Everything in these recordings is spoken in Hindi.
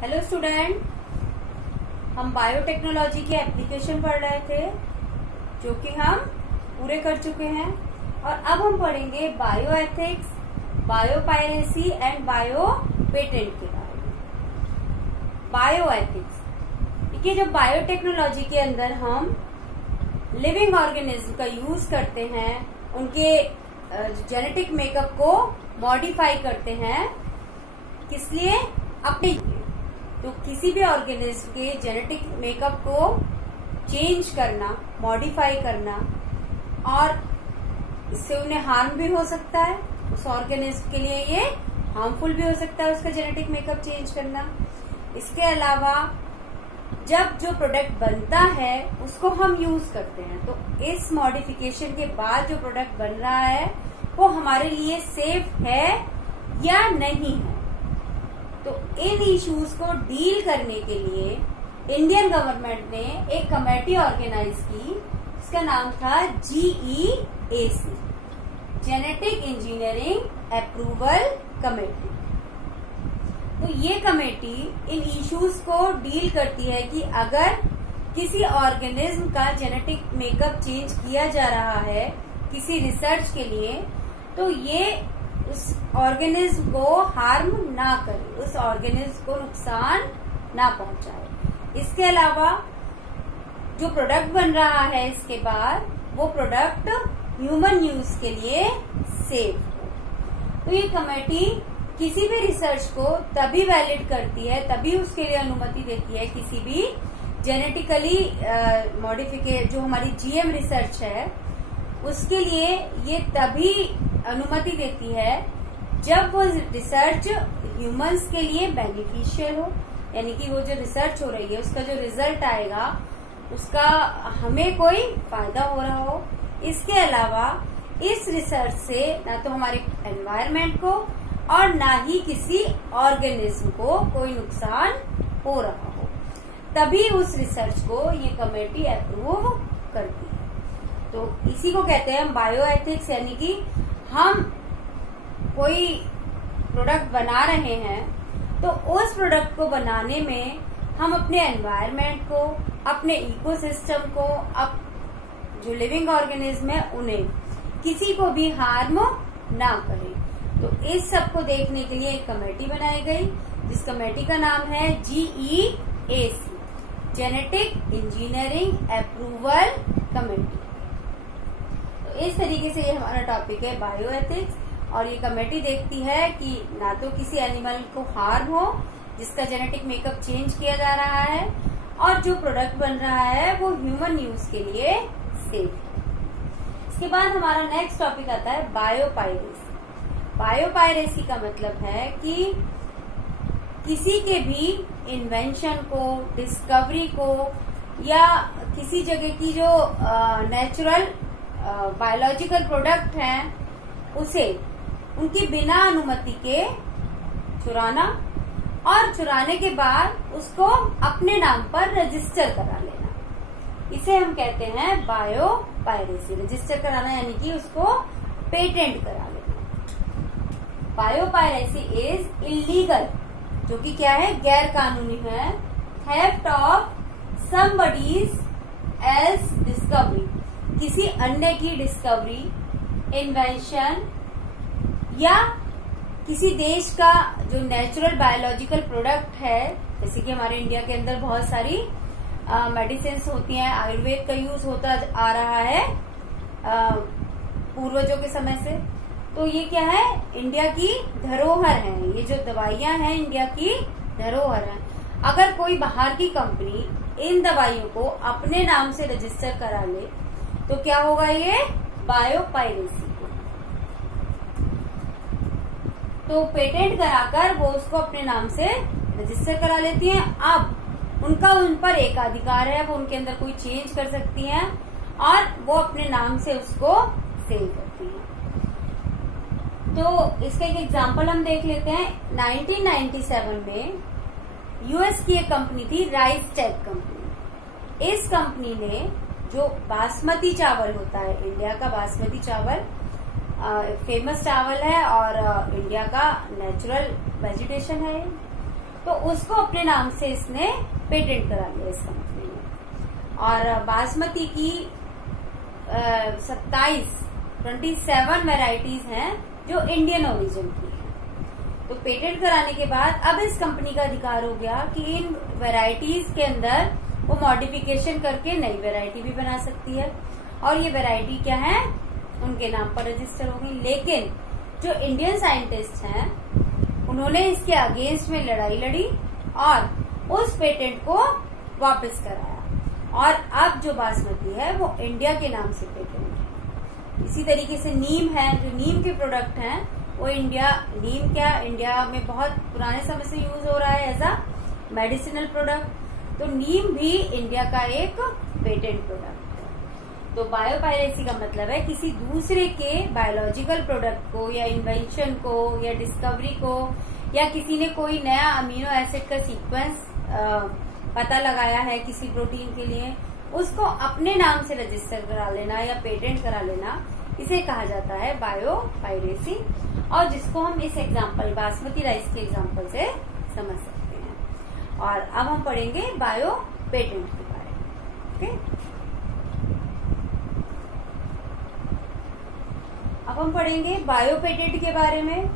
हेलो स्टूडेंट, हम बायोटेक्नोलॉजी के एप्लीकेशन पढ़ रहे थे जो कि हम पूरे कर चुके हैं और अब हम पढ़ेंगे bio ethics, bio piracy and bio patent के बारे में। बायो एथिक्स, देखिए जब बायोटेक्नोलॉजी के अंदर हम लिविंग ऑर्गेनिज्म का यूज करते हैं, उनके जेनेटिक मेकअप को मॉडिफाई करते हैं, किस लिए? अपने तो किसी भी ऑर्गेनिज्म के जेनेटिक मेकअप को चेंज करना, मॉडिफाई करना, और इससे उन्हें हार्म भी हो सकता है। उस ऑर्गेनिज्म के लिए ये हार्मफुल भी हो सकता है उसका जेनेटिक मेकअप चेंज करना। इसके अलावा जब जो प्रोडक्ट बनता है उसको हम यूज करते हैं, तो इस मॉडिफिकेशन के बाद जो प्रोडक्ट बन रहा है वो हमारे लिए सेफ है या नहीं है। तो इन इश्यूज को डील करने के लिए इंडियन गवर्नमेंट ने एक कमेटी ऑर्गेनाइज की, जिसका नाम था GEAC, genetic engineering approval committee. तो ये कमेटी इन इश्यूज को डील करती है कि अगर किसी ऑर्गेनिज्म का जेनेटिक मेकअप चेंज किया जा रहा है किसी रिसर्च के लिए, तो ये उस ऑर्गेनिज्म को हार्म ना करे, उस ऑर्गेनिज्म को नुकसान ना पहुंचाए। इसके अलावा जो प्रोडक्ट बन रहा है इसके बाद, वो प्रोडक्ट ह्यूमन यूज के लिए सेफ हो। तो ये कमेटी किसी भी रिसर्च को तभी वैलिड करती है, तभी उसके लिए अनुमति देती है, किसी भी जेनेटिकली मॉडिफिकेट जो हमारी GM रिसर्च है उसके लिए ये तभी अनुमति देती है जब वो रिसर्च ह्यूमंस के लिए बेनिफिशियल हो, यानी कि वो जो रिसर्च हो रही है उसका जो रिजल्ट आएगा उसका हमें कोई फायदा हो रहा हो। इसके अलावा इस रिसर्च से ना तो हमारे एनवायरनमेंट को और ना ही किसी ऑर्गेनिज्म को कोई नुकसान हो रहा हो, तभी उस रिसर्च को ये कमेटी अप्रूव करती है। तो इसी को कहते हैं हम बायो एथिक्स, यानी कि हम कोई प्रोडक्ट बना रहे हैं तो उस प्रोडक्ट को बनाने में हम अपने एनवायरनमेंट को, अपने इकोसिस्टम को, अब जो लिविंग ऑर्गेनिज्म है उन्हें किसी को भी हार्म ना करें। तो इस सब को देखने के लिए एक कमेटी बनाई गई, जिस कमेटी का नाम है GEAC, genetic engineering approval committee. तो इस तरीके से ये हमारा टॉपिक है बायो एथिक्स, और ये कमेटी देखती है कि ना तो किसी एनिमल को हार्म हो जिसका जेनेटिक मेकअप चेंज किया जा रहा है, और जो प्रोडक्ट बन रहा है वो ह्यूमन यूज के लिए सेफ है। इसके बाद हमारा नेक्स्ट टॉपिक आता है बायोपायरेसी। बायोपायरेसी का मतलब है कि किसी के भी इन्वेंशन को, डिस्कवरी को, या किसी जगह की जो नेचुरल बायोलॉजिकल प्रोडक्ट हैं उसे उनकी बिना अनुमति के चुराना, और चुराने के बाद उसको अपने नाम पर रजिस्टर करा लेना, इसे हम कहते हैं बायोपायरेसी। रजिस्टर कराना यानी कि उसको पेटेंट करा लेना। बायोपायरेसी इज इलीगल, जो कि क्या है? गैर कानूनी है। Theft of somebody's else discovery, किसी अन्य की डिस्कवरी, इन्वेंशन, या किसी देश का जो नेचुरल बायोलॉजिकल प्रोडक्ट है, जैसे कि हमारे इंडिया के अंदर बहुत सारी मेडिसिन होती हैं, आयुर्वेद का यूज होता आ रहा है पूर्वजों के समय से। तो ये क्या है? इंडिया की धरोहर है। ये जो दवाइयां हैं इंडिया की धरोहर है। अगर कोई बाहर की कंपनी इन दवाइयों को अपने नाम से रजिस्टर करा ले तो क्या होगा? ये बायोपायरेसी। तो पेटेंट कराकर वो उसको अपने नाम से रजिस्टर करा लेती हैं। अब उनका उन पर एक अधिकार है, वो उनके अंदर कोई चेंज कर सकती हैं और वो अपने नाम से उसको सेल करती हैं। तो इसका एक एग्जांपल हम देख लेते हैं। 1997 में US की एक कंपनी थी, राइस टेक कंपनी। इस कंपनी ने जो बासमती चावल होता है, इंडिया का बासमती चावल फेमस चावल है और इंडिया का नेचुरल वेजिटेशन है, तो उसको अपने नाम से इसने पेटेंट करा लिया इस कंपनी ने। और बासमती की 27 वैरायटीज हैं जो इंडियन ओरिजिन की है। तो पेटेंट कराने के बाद अब इस कंपनी का अधिकार हो गया कि इन वैरायटीज के अंदर वो मॉडिफिकेशन करके नई वैरायटी भी बना सकती है, और ये वैरायटी क्या है, उनके नाम पर रजिस्टर हो गई। लेकिन जो इंडियन साइंटिस्ट हैं उन्होंने इसके अगेंस्ट में लड़ाई लड़ी और उस पेटेंट को वापस कराया, और अब जो बासमती है वो इंडिया के नाम से पेटेंट है। इसी तरीके से नीम है, जो नीम के प्रोडक्ट हैं वो इंडिया में बहुत पुराने समय से यूज हो रहा है एज अ मेडिसिनल प्रोडक्ट। तो नीम भी इंडिया का एक पेटेंट प्रोडक्ट है। तो बायोपायरेसी का मतलब है किसी दूसरे के बायोलॉजिकल प्रोडक्ट को या इन्वेंशन को या डिस्कवरी को, या किसी ने कोई नया अमीनो एसिड का सीक्वेंस पता लगाया है किसी प्रोटीन के लिए, उसको अपने नाम से रजिस्टर करा लेना या पेटेंट करा लेना, इसे कहा जाता है बायोपायरेसी, और जिसको हम इस एग्जांपल बासमती राइस के एग्जांपल से समझ सकते हैं। और अब हम पढ़ेंगे बायो पेटेंट के बारे में। ओके, अब हम पढ़ेंगे बायो पेटेंट के बारे में।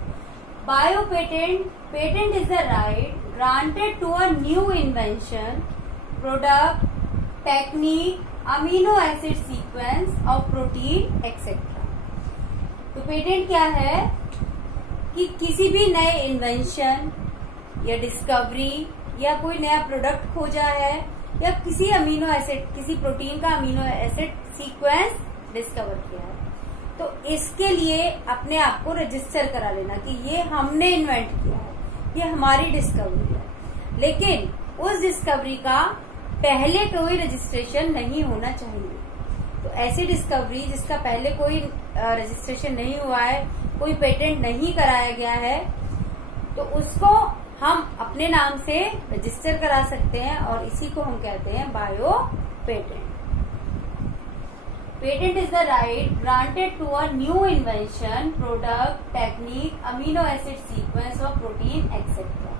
Bio patent is the right granted to a new invention, product, technique, amino acid sequence of protein etc. तो पेटेंट क्या है कि किसी भी नए इन्वेंशन या डिस्कवरी या कोई नया प्रोडक्ट खोजा है, या किसी अमीनो एसिड, किसी प्रोटीन का अमीनो एसिड सीक्वेंस डिस्कवर किया है, तो इसके लिए अपने आप को रजिस्टर करा लेना कि ये हमने इन्वेंट किया है, ये हमारी डिस्कवरी है। लेकिन उस डिस्कवरी का पहले कोई रजिस्ट्रेशन नहीं होना चाहिए। तो ऐसी डिस्कवरी जिसका पहले कोई रजिस्ट्रेशन नहीं हुआ है, कोई पेटेंट नहीं कराया गया है, तो उसको हम अपने नाम से रजिस्टर करा सकते हैं, और इसी को हम कहते हैं bio patent. Patent is the right granted to a new invention, product, technique, amino acid sequence of protein etcetera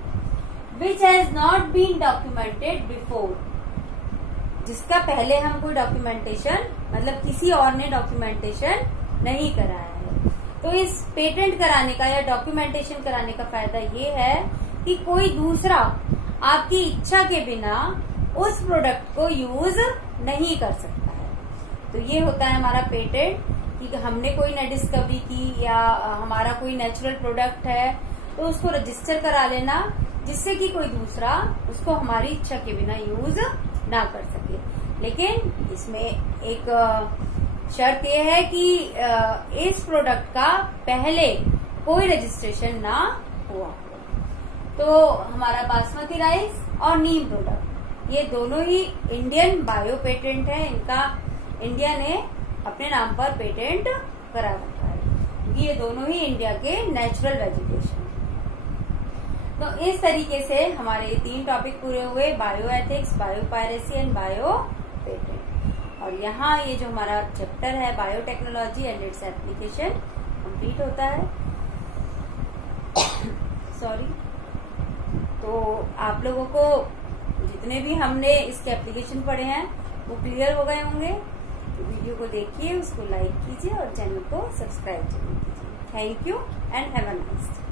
which has not been documented before, जिसका पहले हम कोई डॉक्यूमेंटेशन, मतलब किसी और ने डॉक्यूमेंटेशन नहीं कराया है। तो इस पेटेंट कराने का या डॉक्यूमेंटेशन कराने का फायदा ये है कि कोई दूसरा आपकी इच्छा के बिना उस प्रोडक्ट को यूज नहीं कर सकता है। तो ये होता है हमारा पेटेंट, कि हमने कोई नई डिस्कवरी की या हमारा कोई नेचुरल प्रोडक्ट है तो उसको रजिस्टर करा लेना, जिससे कि कोई दूसरा उसको हमारी इच्छा के बिना यूज ना कर सके। लेकिन इसमें एक शर्त यह है कि इस प्रोडक्ट का पहले कोई रजिस्ट्रेशन ना हुआ। तो हमारा बासमती राइस और नीम प्रोडक्ट, ये दोनों ही इंडियन बायो पेटेंट है। इनका इंडिया ने अपने नाम पर पेटेंट करा रखा है, क्योंकि ये दोनों ही इंडिया के नेचुरल वेजिटेशन। तो इस तरीके से हमारे ये 3 टॉपिक पूरे हुए, bio ethics, bio piracy and bio patent. और यहाँ ये जो हमारा चैप्टर है biotechnology and its application complete होता है। सॉरी। तो आप लोगों को जितने भी हमने इसके एप्लीकेशन पढ़े हैं वो क्लियर हो गए होंगे। तो वीडियो को देखिए, उसको लाइक कीजिए और चैनल को सब्सक्राइब जरूर कीजिए। Thank you and have a nice day.